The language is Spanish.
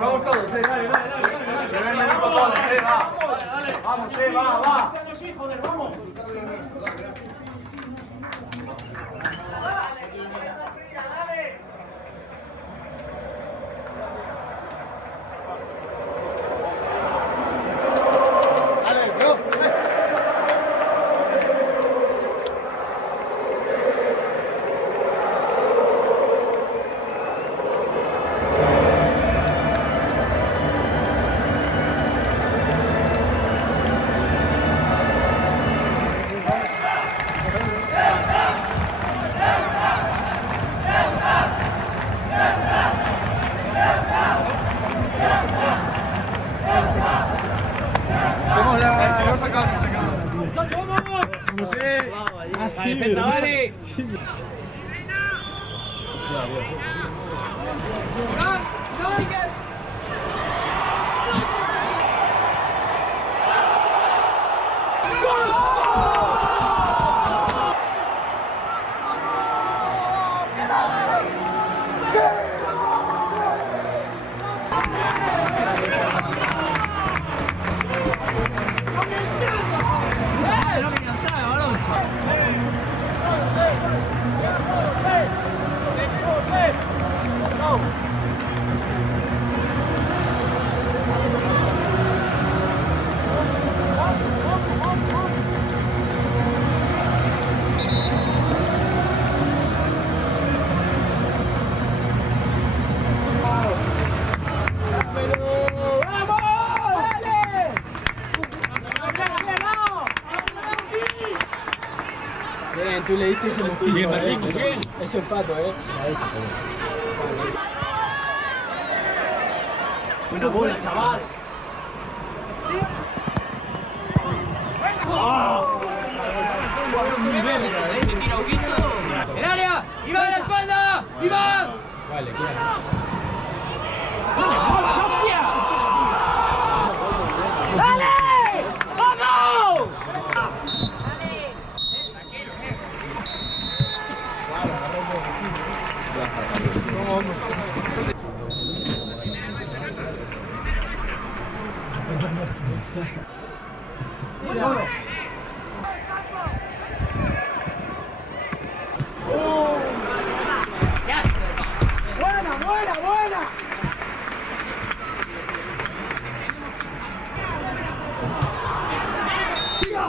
Vamos todos, dale, dale, dale. Se ven el equipo todos, va. Vamos, va, va. Joder, vamos. Somos la... Lo sacamos. No sé. Así, vale. Bien, tú le diste ese mosquito. Bien, bien. Ese pato, Buena bola, chaval. ¡El área! ¡Iván a la espalda! ¡Iván! Vale, claro. ¡Dale! ¡Vamos! Buena. ¡Siga!